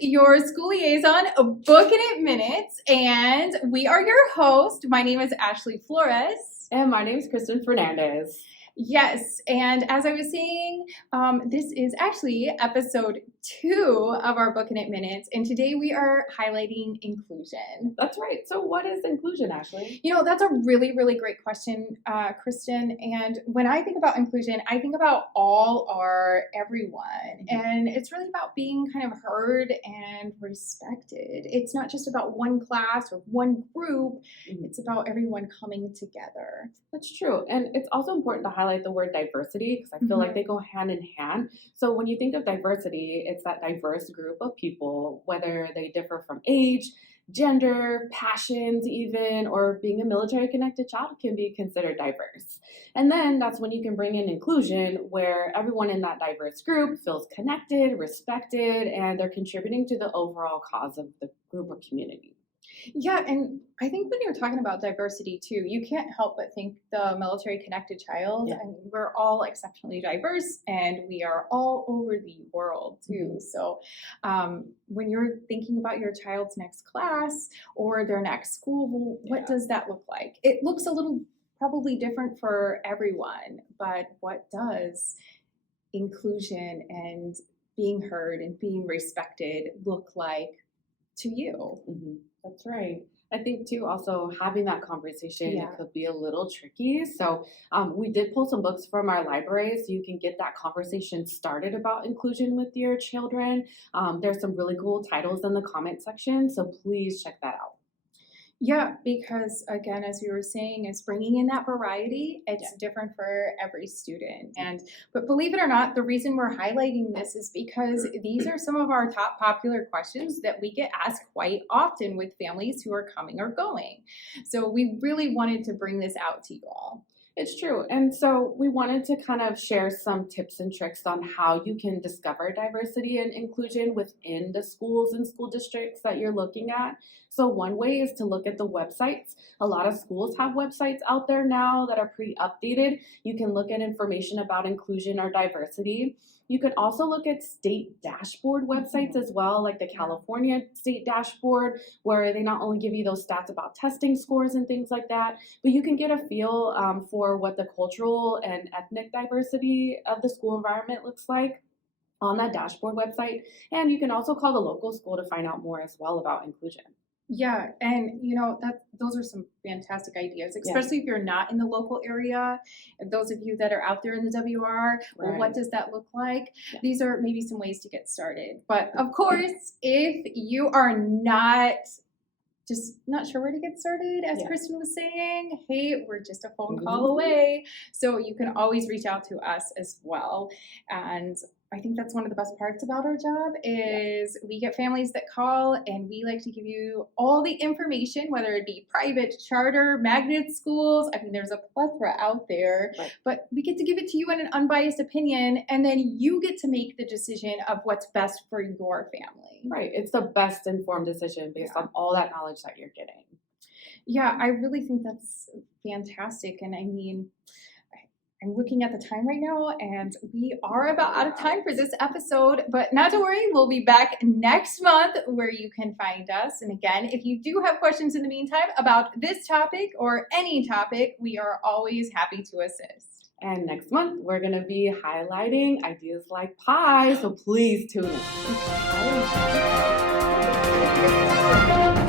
Your school liaison, BookIN minutes, and we are your host. My name is Ashley Flores. And my name is Kristen Fernandez. Yes, and as I was saying, this is actually episode 2 of our BookIN minutes, and today we are highlighting inclusion. That's right. So what is inclusion, Ashley? You know, that's a really, really great question, Kristen. And when I think about inclusion, I think about all or everyone, and it's really about being kind of heard and respected. It's not just about one class or one group. It's about everyone coming together. That's true. And it's also important to highlight the word diversity because I feel like they go hand in hand. So when you think of diversity, it's that diverse group of people, whether they differ from age, gender, passions even, or being a military connected child can be considered diverse. And then that's when you can bring in inclusion, where everyone in that diverse group feels connected, respected, and they're contributing to the overall cause of the group or community. Yeah, and I think when you're talking about diversity too, you can't help but think the military connected child, and we're all exceptionally diverse and we are all over the world too. So when you're thinking about your child's next class or their next school, well, what does that look like? It looks a little probably different for everyone, but what does inclusion and being heard and being respected look like to you? That's right. I think too, also having that conversation could be a little tricky. So we did pull some books from our library so you can get that conversation started about inclusion with your children. There's some really cool titles in the comment section, so please check that out. Yeah, because again, as we were saying, is bringing in that variety. It's different for every student. But believe it or not, the reason we're highlighting this is because these are some of our top popular questions that we get asked quite often with families who are coming or going. So we really wanted to bring this out to you all. It's true. And so we wanted to kind of share some tips and tricks on how you can discover diversity and inclusion within the schools and school districts that you're looking at. So one way is to look at the websites. A lot of schools have websites out there now that are pre-updated. You can look at information about inclusion or diversity. You can also look at state dashboard websites as well, like the California state dashboard, where they not only give you those stats about testing scores and things like that, but you can get a feel for what the cultural and ethnic diversity of the school environment looks like on that dashboard website. And you can also call the local school to find out more as well about inclusion. Yeah, and you know, those are some fantastic ideas, especially if you're not in the local area. And those of you that are out there in the WR, well, what does that look like? These are maybe some ways to get started. But of course, if you are just not sure where to get started, as Kristen was saying, hey, we're just a phone call away. So you can always reach out to us as well. And I think that's one of the best parts about our job is we get families that call and we like to give you all the information, whether it be private, charter, magnet schools. I mean, there's a plethora out there, but we get to give it to you in an unbiased opinion, and then you get to make the decision of what's best for your family. Right. It's the best informed decision based on all that knowledge that you're getting. Yeah, I really think that's fantastic. And I mean, I'm looking at the time right now, and we are about out of time for this episode, but not to worry, we'll be back next month where you can find us. And again, if you do have questions in the meantime about this topic or any topic, we are always happy to assist. And next month, we're going to be highlighting ideas like pie, so please tune in.